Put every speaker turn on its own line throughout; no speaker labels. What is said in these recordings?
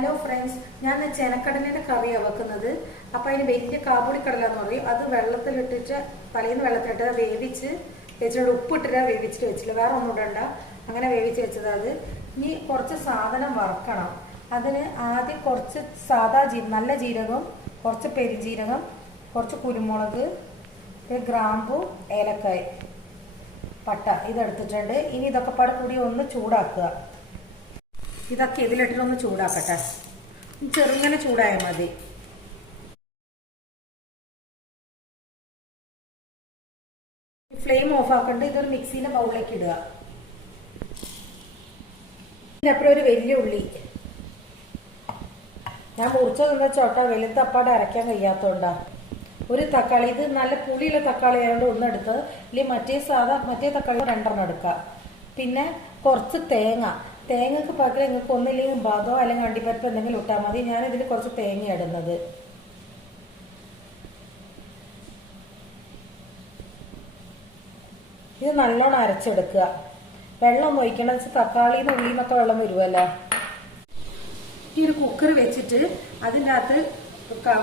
Hello friends ഞാൻ ചെനക്കടലിന്റെ കറിയാണ് വെക്കുന്നത്. അപ്പൊ അതിന് വലിയ കാബൂളിക്കടല കടല എന്ന് പറയും. അത് വെള്ളത്തിലിട്ടിട്ട് തലേന്ന് വെള്ളത്തിലിട്ട് വേവിച്ച് വെച്ചിട്ട് ഉപ്പിട്ടിട്ട് വേവിച്ചിട്ട് വെച്ചില്ല. വേറെ ഒന്നും ഇടണ്ട. അങ്ങനെ വേവിച്ച് വെച്ചത് അത്. ഇനി കുറച്ച് സാധനം വറക്കണം. അതിന് ആദ്യം കുറച്ച് സാദാ ജീ നല്ല ജീരകം കുറച്ച് പെരുജീരകം കുറച്ച് കുരുമുളക് ഒരു ഗ്രാമ്പു ഏലക്കായ് പട്ട ഇതെടുത്തിട്ടുണ്ട്. ഇനി ഇതൊക്കെ പാടെ കൂടി ഒന്ന് ചൂടാക്കുക. ഇതൊക്കെ ഇതിലിട്ടിട്ടൊന്ന് ചൂടാക്കട്ടെ. ചെറുങ്ങനെ ചൂടായാൽ മതി. ഫ്ലെയിം ഓഫ് ആക്കണ്ട് ഇതൊരു മിക്സിന്റെ ബൗളിലേക്ക് ഇടുക. ഇതിനപ്പുറം ഒരു വലിയ ഉള്ളി. ഞാൻ മുറിച്ചതെന്ന് ചോട്ട വെളുത്തപ്പാടെ അരയ്ക്കാൻ കഴിയാത്തോണ്ടാ. ഒരു തക്കാളി ഇത് നല്ല പുളിയുള്ള തക്കാളി ആയതുകൊണ്ട് ഒന്നെടുത്ത് ഇല്ലെങ്കിൽ മറ്റേ സാധാ മറ്റേ തക്കാളി രണ്ടെണ്ണം എടുക്കുക പിന്നെ കുറച്ച് തേങ്ങ. തേങ്ങക്ക് പകരം നിങ്ങൾക്ക് ഒന്നില്ലെങ്കിൽ ബദോ അല്ലെങ്കിൽ അണ്ടിപ്പരിപ്പ് എന്തെങ്കിലും ഇട്ടാൽ മതി. ഞാനിതിൽ കുറച്ച് തേങ്ങ ഇടുന്നത്. ഇത് നല്ലോണം അരച്ചെടുക്കുക. വെള്ളം ഒഴിക്കണം. വെച്ചാൽ തക്കാളിന്ന് ഉള്ളിന്നൊക്കെ വെള്ളം വരുമല്ലോ ഈ ഒരു കുക്കർ വെച്ചിട്ട് അതിന്റെ അകത്ത്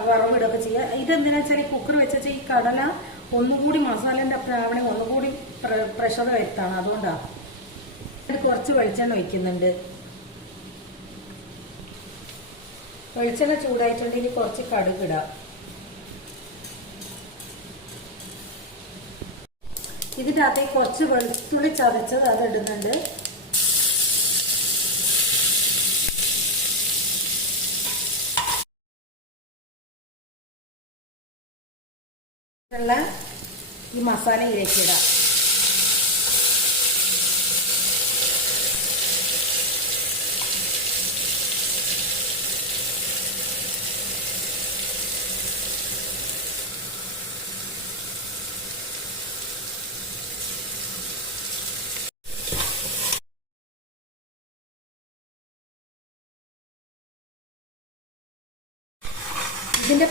വറവിടൊക്കെ ചെയ്യുക. ഇതെന്തിനാ വെച്ചാൽ ഈ കുക്കർ വെച്ചാൽ ഈ കടല ഒന്നുകൂടി മസാലേന്റെ പ്രാവണി ഒന്നുകൂടി പ്രഷർ വരുത്താണ്. അതുകൊണ്ടാണ് കുറച്ച് വെളിച്ചെണ്ണ ഒഴിക്കുന്നുണ്ട്. വെളിച്ചെണ്ണ ചൂടായിട്ടുണ്ട് ഇനി കുറച്ച് കടുക് ഇടാം. ഇതിന്റെ അകത്തേക്ക് കുറച്ച് വെളുത്തുള്ളി ചതച്ചത് അത് ഇടുന്നുണ്ട്. ഈ മസാല ഇതിലേക്ക്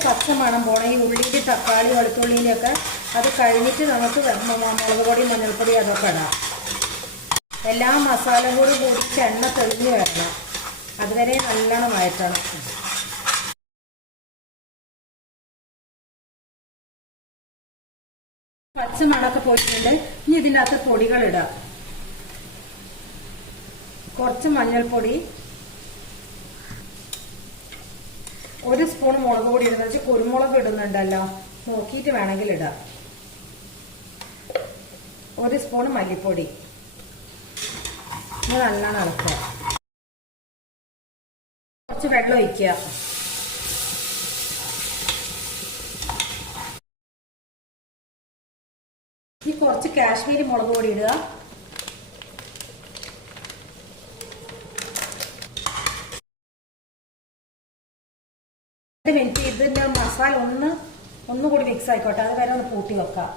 പച്ച മണം പോകണം ഈ ഉള്ളിക്ക് തക്കാളി വെളുത്തുള്ളിയിലൊക്കെ അത് കഴിഞ്ഞിട്ട് നമുക്ക് മുളക് പൊടി മഞ്ഞൾപ്പൊടി അതൊക്കെ ഇടാം. എല്ലാ മസാല കൂടി കൂടി എണ്ണ തെളിഞ്ഞ് വരണം. അതുവരെ നല്ലോണം വഴറ്റണം. പച്ച മണമൊക്കെ പോയിട്ടുണ്ട്. ഇനി ഇതിന്റെ അകത്ത് പൊടികൾ കുറച്ച് മഞ്ഞൾപ്പൊടി ഒരു സ്പൂൺ മുളക് പൊടി ഇടുന്ന വെച്ചാൽ കുരുമുളക് ഇടുന്നുണ്ടല്ലോ. നോക്കിയിട്ട് വേണമെങ്കിൽ ഇടാം. ഒരു സ്പൂൺ മല്ലിപ്പൊടി. ഇത് നല്ലോണം ഇളക്കുക. കുറച്ച് വെള്ളം ഒഴിക്കുക. ഈ കുറച്ച് കാശ്മീരി മുളക് പൊടി ഇടുക. രണ്ട് മിനിറ്റ് ഇതിന്റെ മസാല ഒന്ന് ഒന്നുകൂടി മിക്സ് ആയിക്കോട്ടെ. അത് വരെ ഒന്ന് കൂട്ടി വെക്കാം.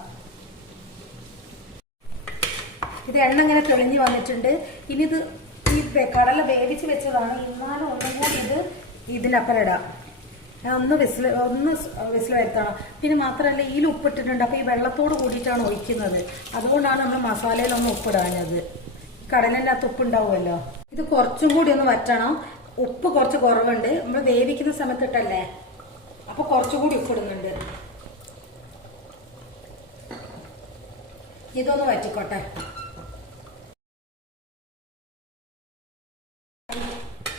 ഇത് എണ്ണ ഇങ്ങനെ തെളിഞ്ഞ് വന്നിട്ടുണ്ട്. ഇനി ഇത് ഈ കടല വേവിച്ച് വെച്ചതാണ്. എന്നാലും ഒന്നും കൂടി ഇത് ഇതിനപ്പുറം ഇടാം. ഒന്ന് വിസിൽ ഒന്ന് വിസിൽ വരുത്തണം. പിന്നെ മാത്രമല്ല ഇതിൽ ഉപ്പിട്ടിട്ടുണ്ട് അപ്പൊ ഈ വെള്ളത്തോട് കൂടിയിട്ടാണ് ഒഴിക്കുന്നത്. അതുകൊണ്ടാണ് നമ്മൾ മസാലയിലൊന്നും ഉപ്പിടാഞ്ഞത്. കടലിന്റെ അകത്ത് ഉപ്പുണ്ടാവുമല്ലോ ഇത് കുറച്ചും കൂടി ഒന്ന് വറ്റണം. ഉപ്പ് കുറച്ച് കുറവുണ്ട്. നമ്മൾ വേവിക്കുന്ന സമയത്ത് ഇട്ടല്ലേ അപ്പൊ കുറച്ചുകൂടി ഉപ്പിടുന്നുണ്ട് ഇതൊന്ന് വറ്റിക്കോട്ടെ.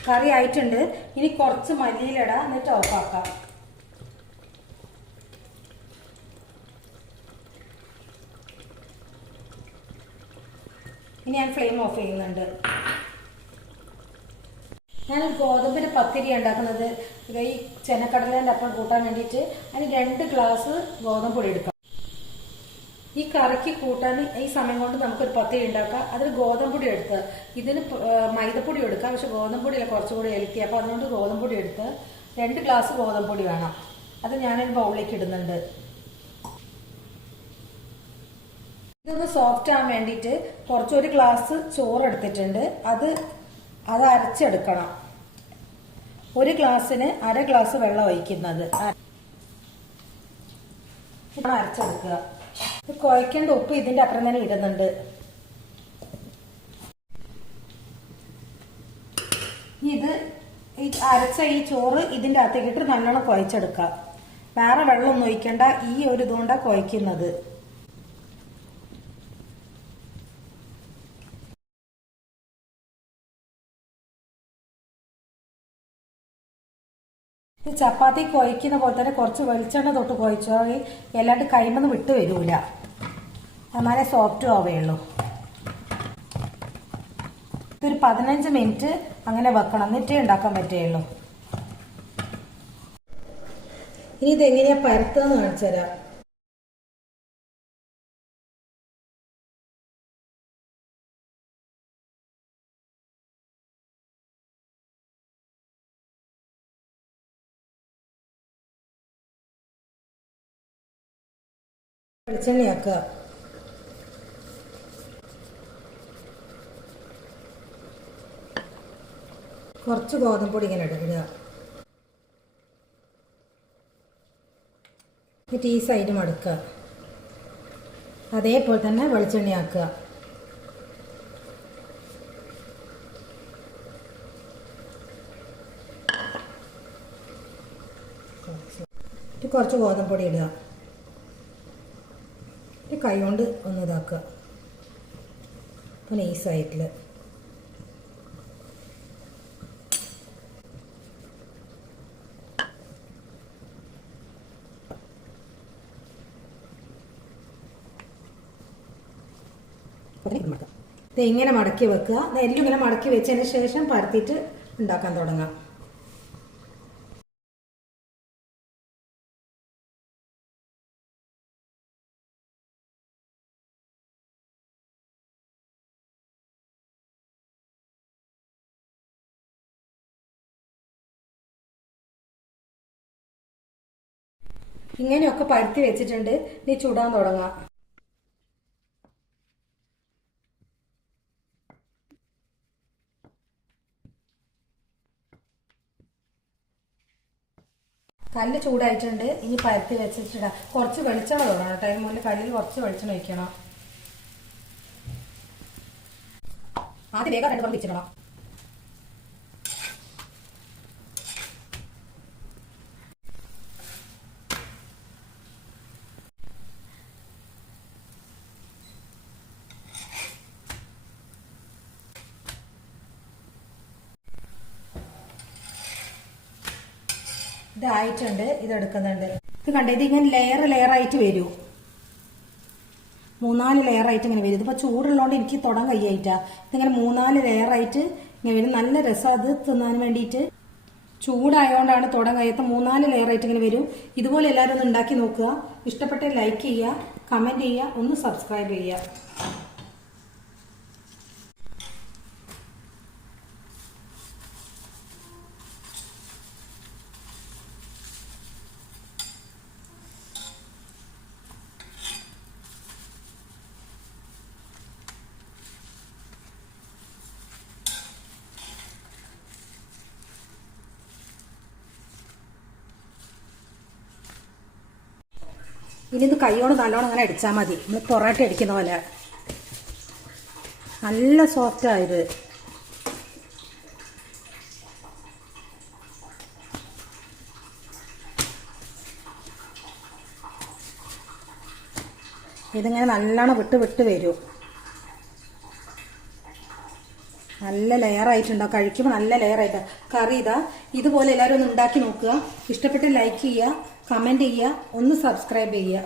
കറി ആയിട്ടുണ്ട്. ഇനി കുറച്ച് മല്ലിയിലിട എന്നിട്ട് ഓഫാക്കാം ഇനി ഞാൻ ഫ്ലെയിം ഓഫ് ചെയ്യുന്നുണ്ട്. ഞാൻ ഗോതമ്പിന് പത്തിരി ഉണ്ടാക്കുന്നത്. ഈ ചെനക്കടലേന്റെ അപ്പം കൂട്ടാൻ വേണ്ടിയിട്ട് അതിന് രണ്ട് ഗ്ലാസ് ഗോതമ്പ് പൊടി എടുക്കാം. ഈ കറിക്ക് കൂട്ടാൻ ഈ സമയം കൊണ്ട് നമുക്കൊരു പത്തിരി ഉണ്ടാക്കാം. അതിൽ ഗോതമ്പ് പൊടി എടുത്ത് ഇതിന് മൈദപ്പൊടി എടുക്കാം. പക്ഷെ ഗോതമ്പ് പൊടിയല്ല കുറച്ചുകൂടി ഹെൽത്തി അപ്പോൾ അതുകൊണ്ട് ഗോതമ്പ് പൊടി എടുത്ത് രണ്ട് ഗ്ലാസ് ഗോതമ്പ് പൊടി വേണം. അത് ഞാനൊരു ബൗളിലേക്ക് ഇടുന്നുണ്ട്. ഇതൊന്ന് സോഫ്റ്റ് ആവാൻ വേണ്ടിയിട്ട് കുറച്ചൊരു ഗ്ലാസ് ചോറ് എടുത്തിട്ടുണ്ട്. അത് അത് അരച്ചെടുക്കണം. ഒരു ഗ്ലാസ്സിന് അര ഗ്ലാസ് വെള്ളം ഒഴിക്കുന്നത്. അരച്ചെടുക്കുക. കുഴക്കേണ്ട ഉപ്പ് ഇതിന്റെ അപ്പുറം തന്നെ ഇടുന്നുണ്ട്. ഇത് അരച്ച ഈ ചോറ് ഇതിന്റെ അകത്തേക്ക് ഇട്ട് നല്ലോണം കുഴച്ചെടുക്കുക. വേറെ വെള്ളം ഒന്നും ഒഴിക്കണ്ട. ഈ ഒരു ഇതുകൊണ്ടാണ് കുഴക്കുന്നത് ഇത് ചപ്പാത്തി കുഴക്കുന്ന പോലെ തന്നെ കുറച്ച് വെളിച്ചെണ്ണ തൊട്ട് കുഴച്ചാൽ എല്ലാണ്ട് കൈമെന്ന് വിട്ട് വരൂല. എന്നാലേ സോഫ്റ്റും ആവുകയുള്ളൂ. ഇതൊരു പതിനഞ്ച് മിനിറ്റ് അങ്ങനെ വെക്കണം. എന്നിട്ടേ ഉണ്ടാക്കാൻ പറ്റുകയുള്ളൂ. ഇനി ഇതെങ്ങനെയാ പരത്തെന്ന് കാണിച്ചു തരാം. വെളിച്ചെണ്ണയാക്കുക. കുറച്ച് ഗോതമ്പൊടി ഇങ്ങനെ ഇടുക. എന്നിട്ട് ഈ സൈഡ് മടുക്കുക അതേപോലെ തന്നെ വെളിച്ചെണ്ണയാക്കുക. കുറച്ച് ഗോതമ്പൊടി ഇടുക. കൈ കൊണ്ട് ഒന്ന് ഇതാക്കുക. അപ്പോൾ നൈസായിട്ടില്ല ഇങ്ങനെ മടക്കി വെക്കുക. എല്ലാം ഇങ്ങനെ മടക്കി വെച്ചതിന് ശേഷം പരത്തിയിട്ട് ഉണ്ടാക്കാൻ തുടങ്ങാം. ഇങ്ങനെയൊക്കെ പരത്തി വെച്ചിട്ടുണ്ട്. നീ ചുടാൻ തുടങ്ങാം. കല്ല് ചൂടായിട്ടുണ്ട്. ഇനി പരത്തി വെച്ചിട്ടിടാം. കുറച്ച് വെളിച്ചെണ്ണ തുടങ്ങണം കേട്ടോ. അതിന് മുന്നേ കല്ലിൽ കുറച്ച് വെളിച്ചെണ്ണ ഒഴിക്കണം. ആദ്യം വേഗം രണ്ട് വെച്ചിടണം ഇതായിട്ടുണ്ട് ഇത് എടുക്കുന്നുണ്ട് ഇത് കണ്ടേ ഇത് ഇങ്ങനെ ലെയർ ലെയർ ആയിട്ട് വരൂ. മൂന്നാൽ ലെയർ ആയിട്ട് ഇങ്ങനെ വരും. ഇതിപ്പോ ചൂടുള്ളതുകൊണ്ട് എനിക്ക് തുടങ്ങാൻ കയ്യായിട്ടാ ഇതിങ്ങനെ മൂന്നാൽ ലെയർ ആയിട്ട് ഇങ്ങനെ വരും. നല്ല രസം അത് തിന്നാൻ വേണ്ടിയിട്ട്. ചൂടായതുകൊണ്ടാണ് തുടങ്ങാൻ കഴിയാത്ത മൂന്നാൽ ലെയർ ആയിട്ട് ഇങ്ങനെ വരും. ഇതുപോലെ എല്ലാവരും ഒന്ന് ഉണ്ടാക്കി നോക്കുക. ഇഷ്ടപ്പെട്ട ലൈക്ക് ചെയ്യുക കമന്റ് ചെയ്യുക ഒന്ന് സബ്സ്ക്രൈബ് ചെയ്യുക. ഇനി ഇത് കൈയോട് നല്ലോണം അങ്ങനെ അടിച്ചാൽ മതി. നമ്മൾ പൊറോട്ട അടിക്കുന്ന പോലെ. നല്ല സോഫ്റ്റ് ആയത് ഇതിങ്ങനെ നല്ലോണം വിട്ട് വിട്ട് വരും. നല്ല ലെയർ ആയിട്ടുണ്ടാവും കഴിക്കുമ്പോൾ നല്ല ലെയർ ആയിട്ട്. കറി ഇതാ. ഇതുപോലെ എല്ലാവരും ഒന്ന് ഉണ്ടാക്കി നോക്കുക. ഇഷ്ടപ്പെട്ട് ലൈക്ക് ചെയ്യുക കമന്റ് ചെയ്യുക ഒന്ന് സബ്സ്ക്രൈബ് ചെയ്യുക.